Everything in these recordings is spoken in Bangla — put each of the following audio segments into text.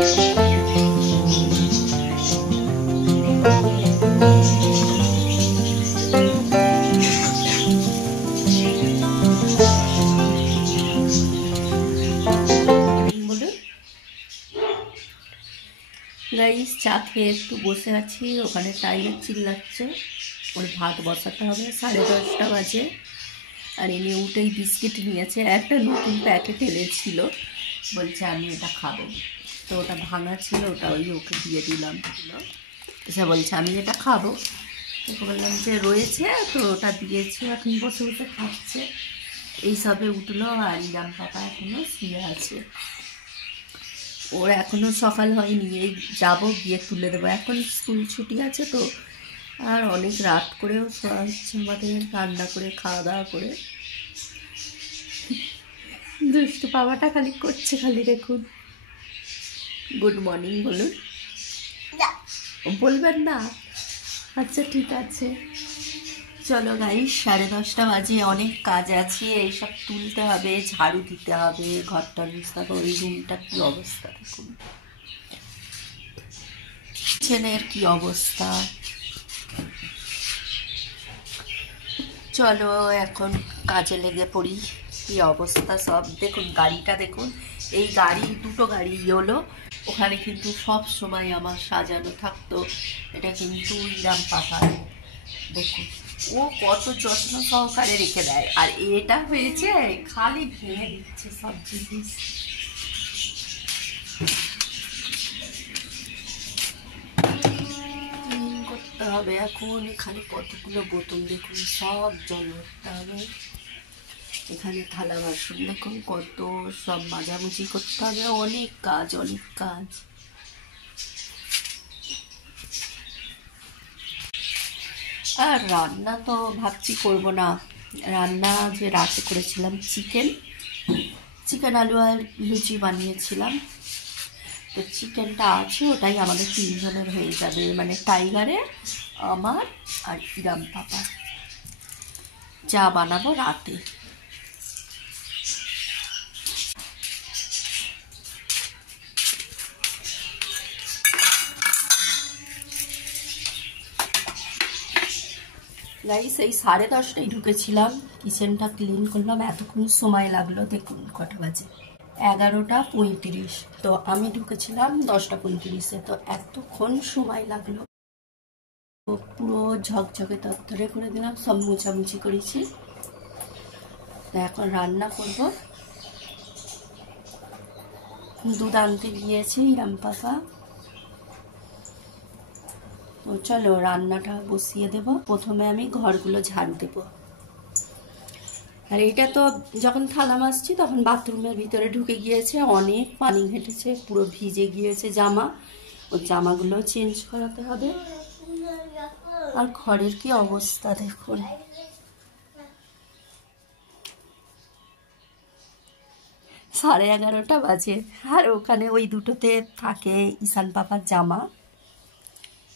গাইস চা খেয়ে একটু বসে আছি, ওখানে টাইগার চিল্লাচ্ছে, ওর ভাত বসাতে হবে। 10:30 বাজে। আর এনে উঠেই বিস্কিট নিয়েছে, একটা নতুন প্যাকেট এনেছিল, বলছে আমি এটা খাবো। তো ওটা ভাঙা ছিল, ওটা ওকে দিয়ে দিলাম। সে বলছে আমি এটা খাবো, ওকে বললাম যে রয়েছে, তো ওটা দিয়েছে, এখন বসে বসে খাচ্ছে। এইসবে উঠলো। আর ইরাম পাপা এখনও শুয়ে আছে, ওর এখনো সকাল হয়নি, এই যাবো গিয়ে তুলে দেবো। এখন স্কুল ছুটি আছে তো, আর অনেক রাত করেও শোয়া হচ্ছে আমাদের, রান্না করে খাওয়া দাওয়া করে। দুষ্টু পাপাটা খালি করছে, খালি দেখুন। গুড মর্নিং বলুন। বলবেন না? আচ্ছা ঠিক আছে, চলো গাইস। 10:30 বাজে, অনেক কাজ আছে, এইসব তুলতে হবে, ঝাড়ু দিতে হবে, ঘরটা মুছতে হবে। ওই রুমটা কি অবস্থা দেখুন, কিচেনের কি অবস্থা। চলো এখন কাজে লেগে পড়ি। কি অবস্থা সব দেখুন, গাড়িটা দেখুন, এই গাড়ি, দুটো গাড়ি হলো। ওখানে কিন্তু সব সময় আমার সাজানো থাকতো, এটা কিন্তু ইরাম পাপার। দেখুন ও কত যত্ন সহকারে রেখে দেয়, আর এটা হয়েছে খালি ভেঙে দিচ্ছে সব জিনিস। ক্লিন করতে হবে এখন। এখানে কতগুলো বোতল দেখুন, সব জল ভরতে হবে। এখানে থালা বাসন দেখুন কত, সব মাজামুজি করতে হবে। অনেক কাজ, অনেক কাজ। আর রান্না তো ভাবছি করব না। রান্না যে রাতে করেছিলাম চিকেন আলু আর লুচি বানিয়েছিলাম, তো চিকেনটা আছে, ওটাই আমাদের 3 জনের হয়ে যাবে, মানে টাইগারের, আমার আর ইরাম পাপা। যা বানাবো রাতে। গাইস এই 10:30টায় ঢুকেছিলাম, কিচেনটা ক্লিন করলাম, এতক্ষণ সময় লাগলো। দেখুন কটা বাজে, 11:35। তো আমি ঢুকেছিলাম 10:35-এ, তো এতক্ষণ সময় লাগলো। পুরো ঝকঝকে তরতরে করে দিলাম, সব মোছামুছি করেছি। তো এখন রান্না করব। দুধ আনতে গিয়েছে ইরাম পাপা। তো চলো রান্নাটা বসিয়ে দেব। প্রথমে আমি ঘরগুলো ঝাড়ু দেব। আর এইটা তো যখন থালা মাজছি তখন বাথরুমের ভিতরে ঢুকে গিয়েছে, অনেক পানি ঘেটেছে, পুরো ভিজে গিয়েছে জামা। ওই জামাগুলো চেঞ্জ করাতে হবে। আর ঘরের কি অবস্থা দেখুন, 11:30 বাজে। আর ওখানে ওই দুটোতে থাকে ঈশান পাপার জামা।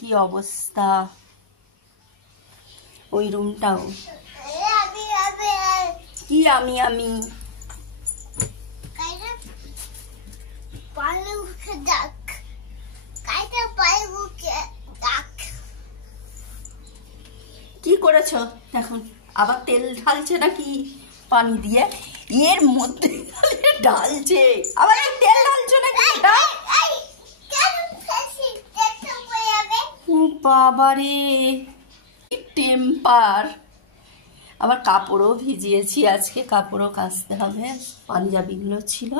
কি অবস্থা ওই রুমটাও। কি আমি কি করেছ এখন? আবার তেল ঢালছে নাকি পানি দিয়ে? এর মধ্যে ঢালছে আবার, তেল ঢালছো নাকি? বাবারে টেম্পার। আবার কাপড়ও ভিজিয়েছি আজকে, কাপড়ও কাচতে হবে। পাঞ্জাবিগুলো ছিল,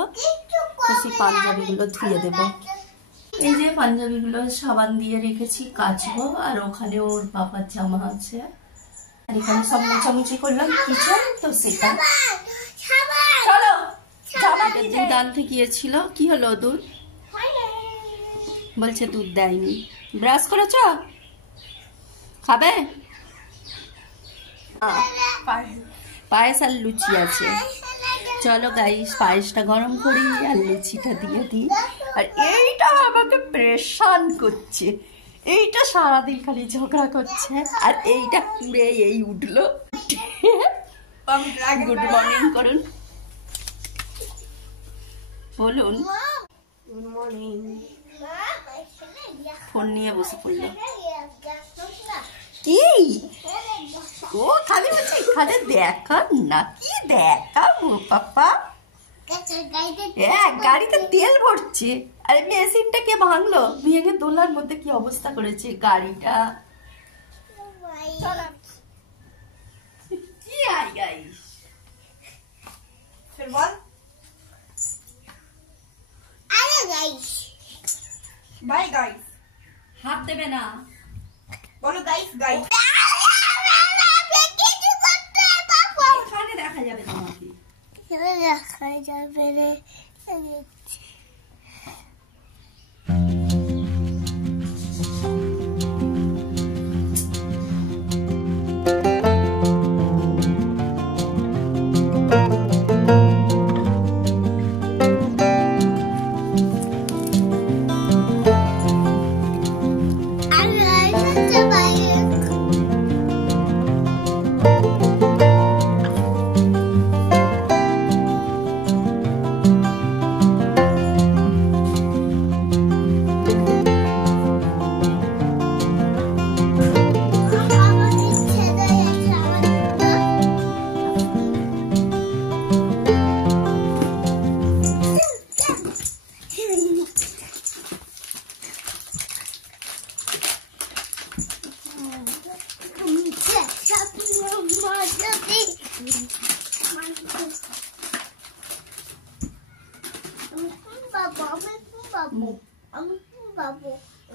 সেই পাঞ্জাবিগুলো ধুয়ে দেবো। এই যে পাঞ্জাবিগুলো সাবান দিয়ে রেখেছি, কাচবো। আর ওখানে ওর বাবার জামা আছে, আর এখানে সব মোছামুছি করলাম কিচেন, তো সেটা। চলো দুধ আনতে গিয়েছিল, কি হলো? দুধ বলছে দুধ দেয়নি। ব্রাশ করেছ? খাবে? পায়েস আর লুচি আছে। চলো গাইস পায়েসটা গরম করি আর লুচিটা দিয়ে দিই। আর এইটা আমাকে প্রেশান করছে, এইটা সারাদিন খালি ঝগড়া করছে। আর এইটা পুড়ে এই উঠলো। গুড মর্নিং করুন, বলুন। Good morning. ফোন নিয়ে বসে পড়ল। কি ও খালি বলছে এখানে দেখান না, কি দেখাবো পাপা? গাড়িতে তেল ভরছে। আরে মেশিনটা কে ভাঙলো, ভেঙে দোলার মধ্যে কি অবস্থা করেছে গাড়িটা। কি আই গাইস ফির বল। আরে গাইস, বাই গাইস। হাত দেবে না, বলো গাইস গাইস। এখানে দেখা যাবে তোমাকে। দেখা যাবে রে।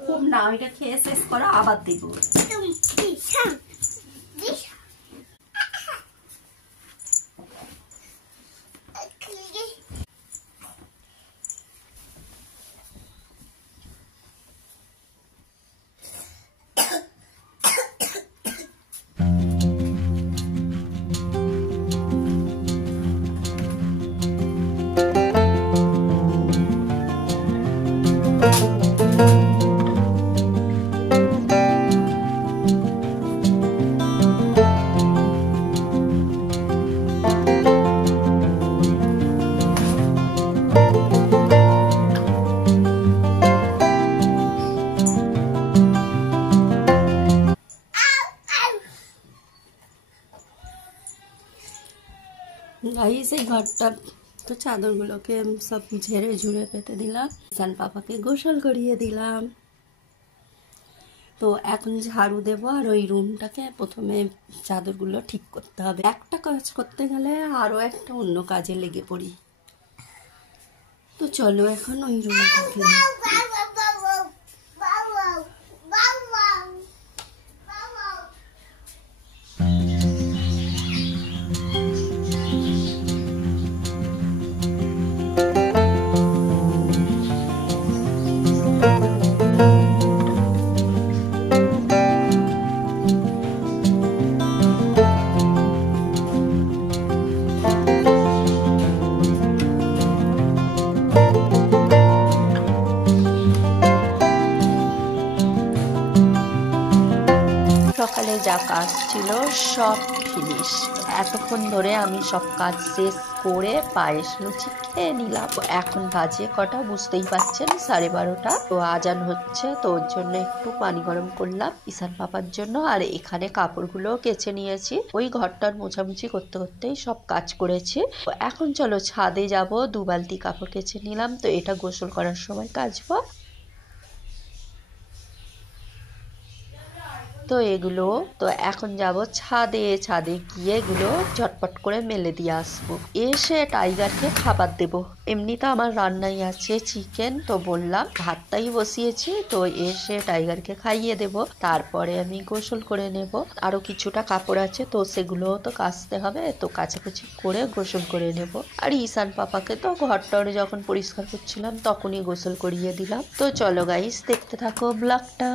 খুব না, ওইটা খেয়ে শেষ করো আবার দেবো। গাইস এই ঘরটা তো চাদরগুলোকে সব ঝেড়ে ঝুড়ে পেতে দিলাম, ঈশান পাপাকে গোসল করিয়ে দিলাম। তো এখন ঝাড়ু দেবো আর ওই রুমটাকে প্রথমে চাদরগুলো ঠিক করতে হবে। একটা কাজ করতে গেলে আরও একটা অন্য কাজে লেগে পড়ি। তো চলো এখন ওই রুমটাকে সকালে যা কাজ ছিল সব ফিনিশ। এতক্ষণ ধরে আমি সব কাজ শেষ করে পায়েস লুচি খেয়ে নিলাম। এখন বাজে কটা বুঝতেই পারছেন, 12:30। তো আজান হচ্ছে, তো ওর জন্য একটু পানি গরম করলাম ঈশান পাপার জন্য। আর এখানে কাপড়গুলো কেচে নিয়েছি, ওই ঘরটার মোছামুছি করতে করতেই সব কাজ করেছি। তো এখন চলো ছাদে যাব, 2 বালতি কাপড় কেচে নিলাম, তো এটা গোসল করার সময় কাচবো। তো এগুলো তো এখন যাব ছাদে, ছাদে গিয়ে এগুলো ঝটপট করে মেলে দিয়ে আসবো। এসে টাইগারকে খাবার দেব। এমনিতে আমার রান্নাই আছে চিকেন, তো বললাম ভাতটাই বসিয়েছি, তো এসে টাইগারকে খাইয়ে দেব, তারপরে আমি গোসল করে নেব। আরো কিছুটা কাপড় আছে, তো সেগুলো তো কাচতে হবে, তো কাচাকুচি করে গোসল করে নেব। আর ঈশান পাপাকে তো ঘরটারে যখন পরিষ্কার করছিলাম তখনই গোসল করিয়ে দিলাম। তো চলো গাইস দেখতে থাকো ব্লগটা।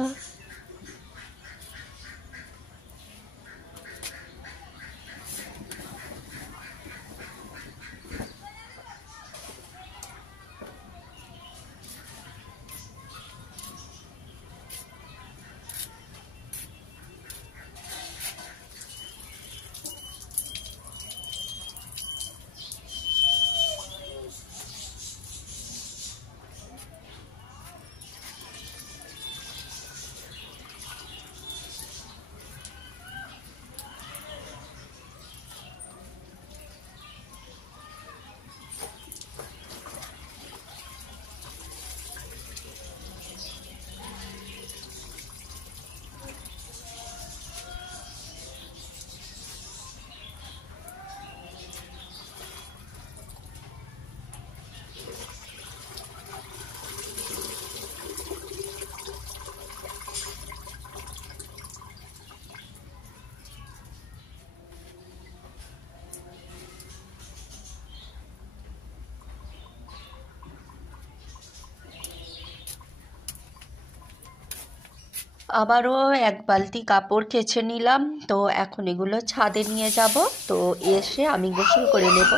আবারও এক বালতি কাপড় কেচে নিলাম। তো এখন এগুলো ছাদে নিয়ে যাব, তো এসে আমি গোসল করে নেব।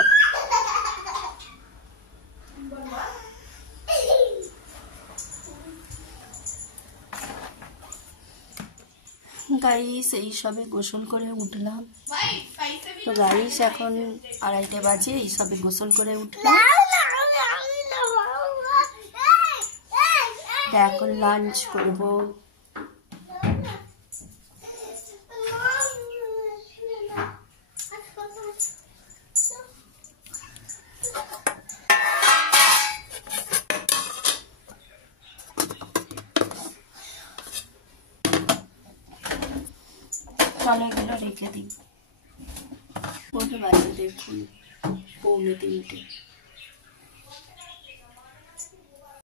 গাইস এই সবে গোসল করে উঠলাম। তো গাইস এখন 2:30 বাজে, এই সবে গোসল করে উঠলাম। এখন লাঞ্চ করব। চলো এগুলো রেখে দিই। কত বাজে দেখুন, 2:45।